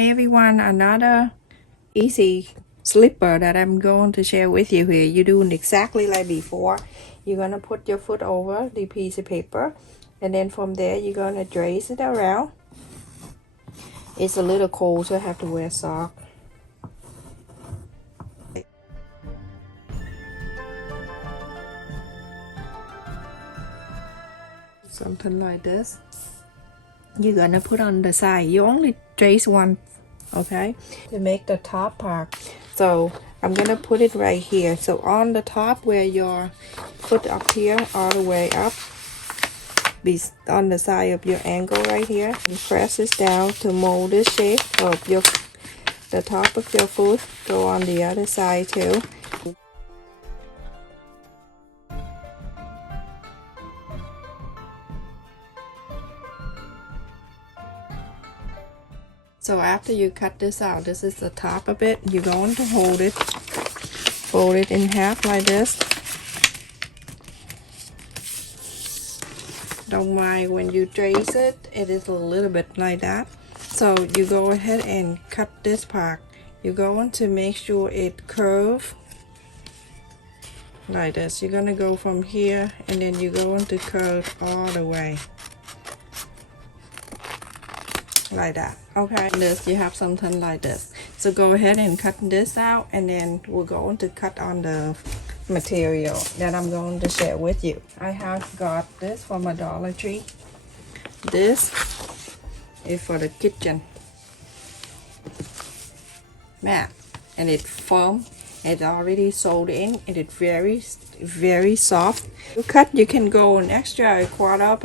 Hi everyone, another easy slipper that I'm going to share with you here. You're doing exactly like before. You're going to put your foot over the piece of paper, and then from there you're going to trace it around. It's a little cold, so I have to wear socks. Something like this. You're going to put on the side. You only trace one, okay, to make the top part. So I'm gonna put it right here. So on the top where your foot up here, all the way up, be on the side of your ankle right here, and press this down to mold the shape of the top of your foot. Go on the other side too. So after you cut this out, this is the top of it. You're going to hold it, fold it in half like this. Don't mind when you trace it, it is a little bit like that. So you go ahead and cut this part. You're going to make sure it curve like this. You're gonna go from here and then you're going to curve all the way like that. Okay, this you have something like this. So go ahead and cut this out, and then we're going to cut on the material that I'm going to share with you. I have got this from a Dollar Tree. This is for the kitchen mat, and it's firm. It's already sewed in, and it's very soft. You cut, you can go an extra quarter up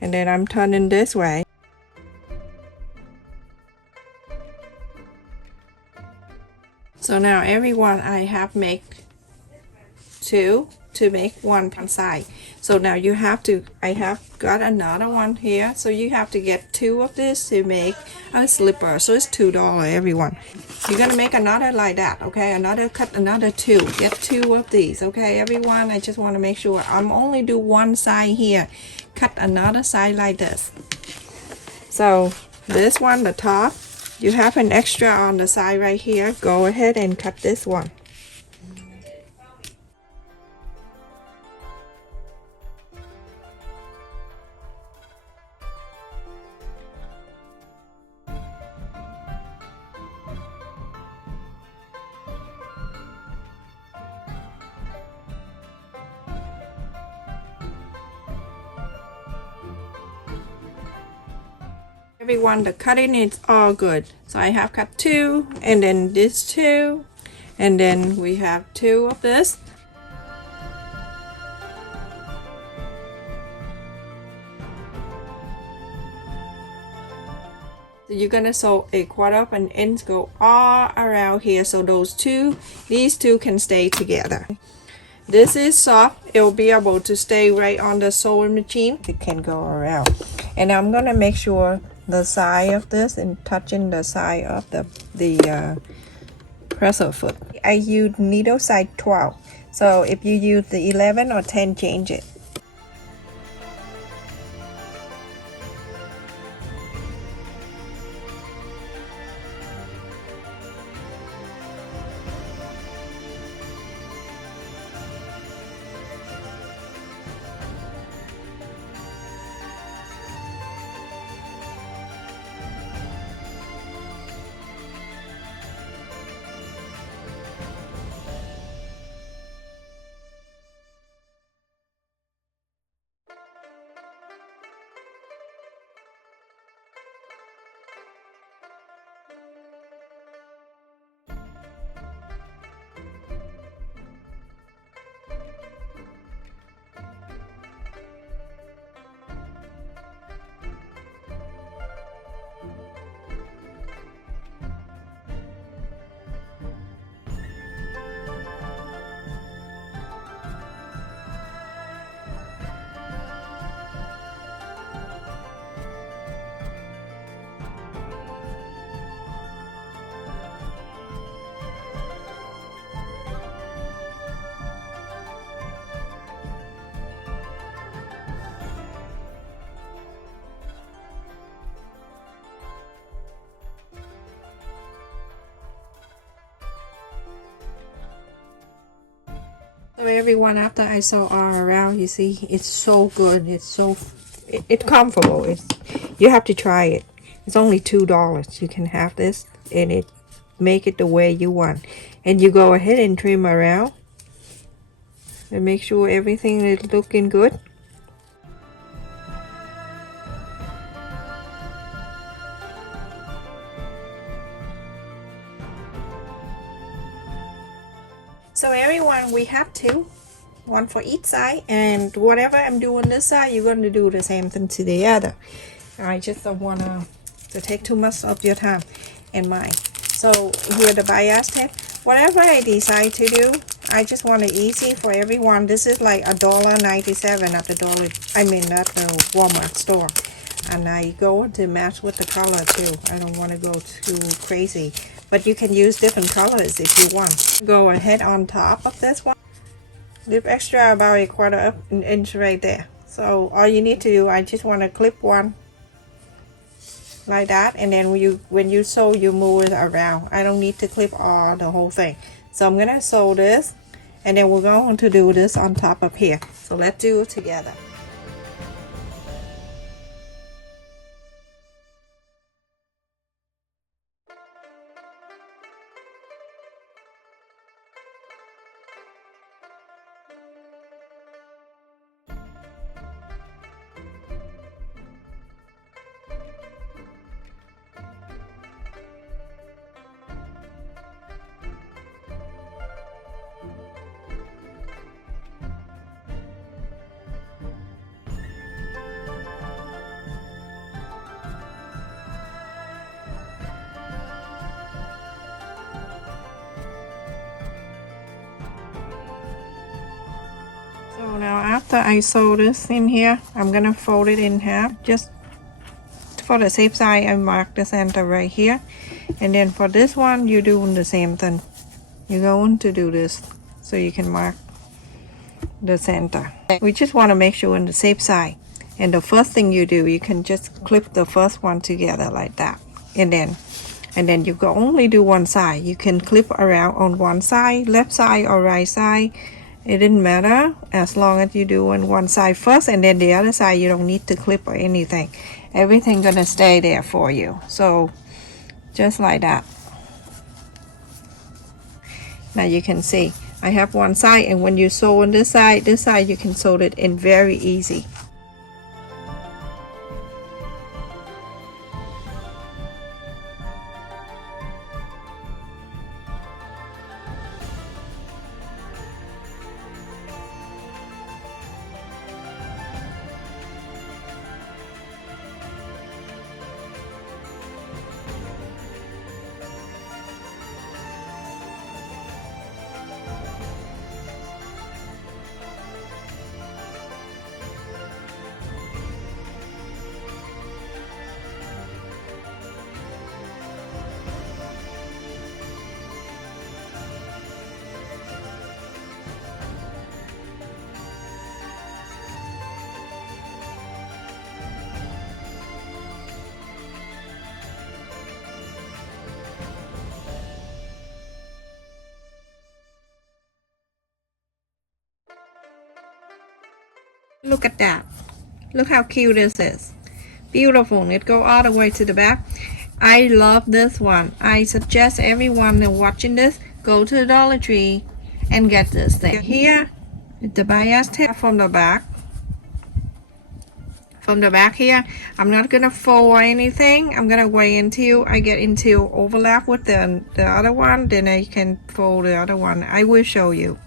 and then I'm turning this way. So now everyone, I have make two to make one side. So now you have to, I have got another one here, so you have to get two of this to make a slipper. So it's $2 everyone. You're gonna make another like that, okay? Cut another two. Get two of these, okay everyone? I just want to make sure I'm only do one side here. Cut another side like this. So this one, the top, you have an extra on the side right here. Go ahead and cut this one. Everyone, the cutting is all good. So I have cut two, and then this two, and then we have two of this. So you're gonna sew a quarter up and ends go all around here, so these two can stay together. This is soft. It'll be able to stay right on the sewing machine. It can go around. And I'm gonna make sure the side of this and touching the side of the presser foot. I use needle size 12. So if you use the 11 or 10, change it. So everyone, after I sew all around, you see, it's so good. It's comfortable. You have to try it. It's only $2. You can have this, and it make it the way you want. And you go ahead and trim around, and make sure everything is looking good. So everyone, we have one for each side, and whatever I'm doing this side, you're going to do the same thing to the other. I just don't want to take too much of your time and mine. So here the bias tape. Whatever I decide to do, I just want it easy for everyone. This is like $1.97 at the dollar. I mean at the Walmart store, and I go to match with the color too. I don't want to go too crazy, but you can use different colors if you want. Go ahead on top of this one. Leave extra about a quarter of an inch right there. So all you need to do, I just want to clip one like that, and then when you sew, you move it around. I don't need to clip the whole thing. So I'm gonna sew this, and then we're going to do this on top of here. So let's do it together. So now after I sew this in here, I'm gonna fold it in half. Just for the safe side, I mark the center right here. And then for this one, you're doing the same thing. You're going to do this so you can mark the center. We just want to make sure on the safe side. And the first thing you do, you can just clip the first one together like that. And then you can only do one side. You can clip around on one side, left side or right side. It didn't matter as long as you do on one side first, and then the other side you don't need to clip or anything. Everything gonna stay there for you. So just like that. Now you can see I have one side, and when you sew on this side you can sew it in very easy. Look at that. Look how cute this is. Beautiful. It go all the way to the back. I love this one. I suggest everyone watching this, go to the Dollar Tree and get this thing. Here, the bias tape from the back. From the back here, I'm not gonna fold anything. I'm gonna wait until I get into overlap with the other one, then I can fold the other one. I will show you.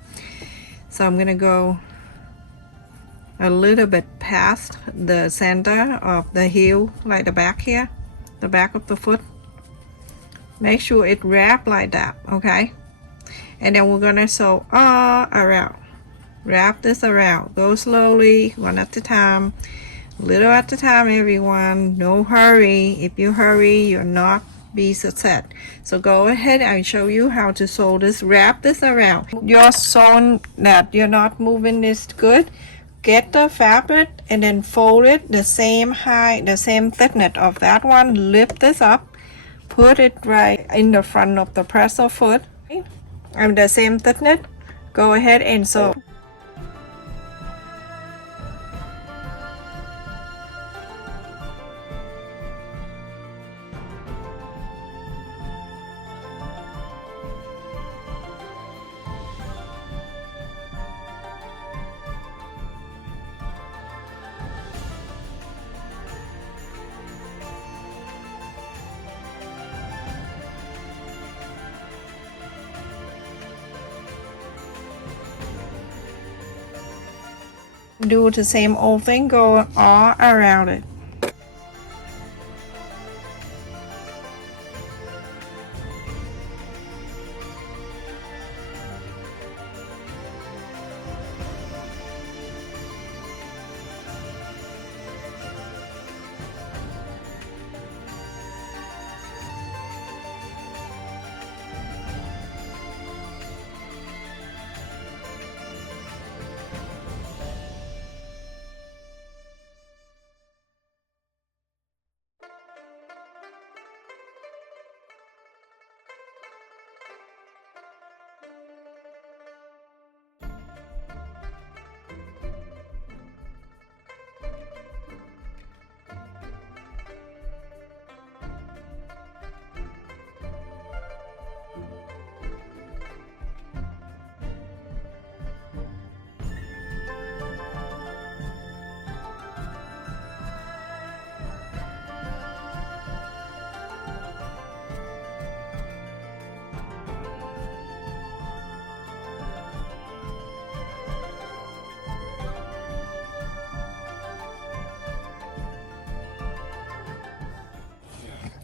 So I'm gonna go a little bit past the center of the heel, like the back here, the back of the foot. Make sure it wrap like that, okay? And then we're gonna sew all around. Wrap this around. Go slowly, one at a time, little at a time, everyone. No hurry. If you hurry, you're not be success. So go ahead and show you how to sew this. Wrap this around. You're sewing that you're not moving this good. Get the fabric and then fold it the same height, the same thickness of that one. Lift this up, put it right in the front of the presser foot, and the same thickness. Go ahead and sew. Do the same old thing, go all around it.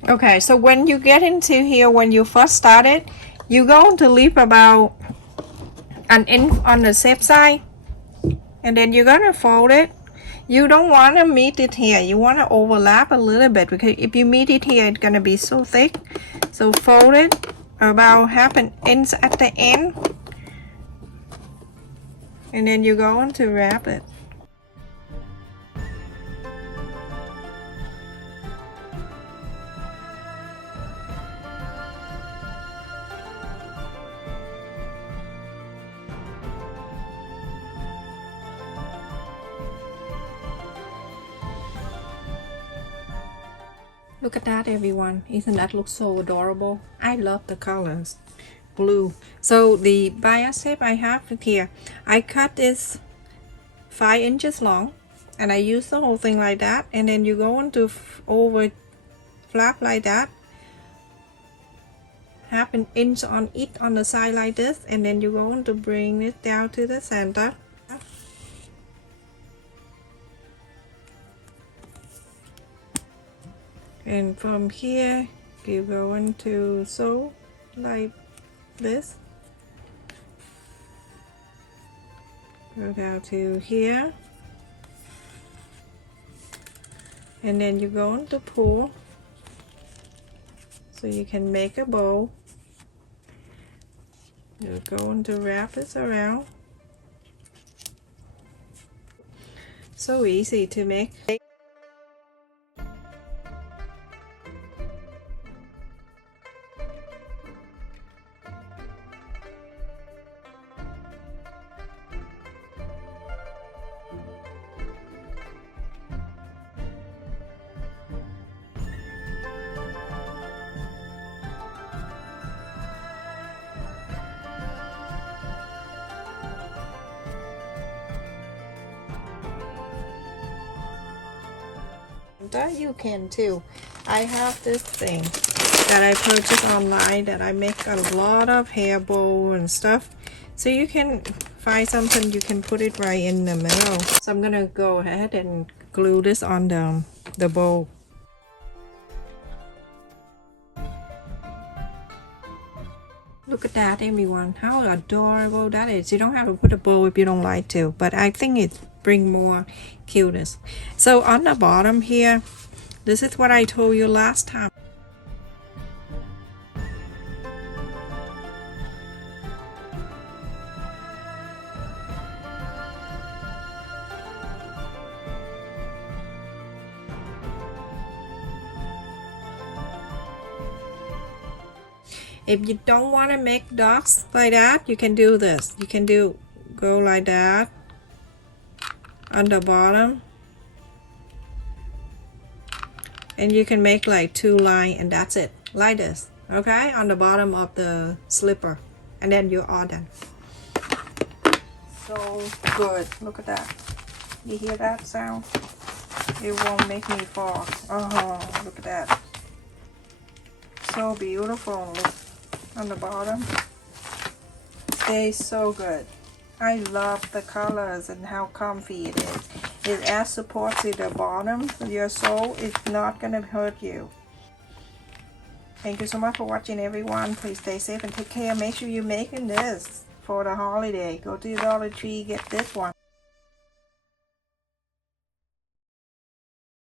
Okay, so when you get into here, when you first started, you're going to leave about an inch on the zip side, and then you're gonna fold it. You don't want to meet it here, you want to overlap a little bit, because if you meet it here, it's gonna be so thick. So fold it about half an inch at the end, and then you're going to wrap it. Look at that, everyone. Isn't that look so adorable? I love the colors. Blue. So the bias tape I have here, I cut this 5 inches long, and I use the whole thing like that, and then you go into over flap like that, half an inch on each on the side like this, and then you're going to bring it down to the center. And from here, you're going to sew like this. Go down to here. And then you're going to pull so you can make a bow. You're going to wrap this around. So easy to make. That you can too. I have this thing that I purchased online that I make a lot of hair bow and stuff, so you can find something you can put it right in the middle. So I'm gonna go ahead and glue this on the bow. Look at that, everyone, how adorable that is. You don't have to put a bow if you don't like to, but I think it brings more cuteness. So on the bottom here, this is what I told you last time. If you don't want to make dots like that, you can do this. You can go like that on the bottom, and you can make like 2 lines, and that's it, like this, okay, on the bottom of the slipper, and then you're all done. So good. Look at that. You hear that sound? It won't make me fall. Oh, look at that. So beautiful. Look on the bottom. Stays so good. I love the colors and how comfy it is. It adds support to the bottom of your sole. It's not gonna hurt you. Thank you so much for watching, everyone. Please stay safe and take care. Make sure you're making this for the holiday. Go to Dollar Tree, get this one.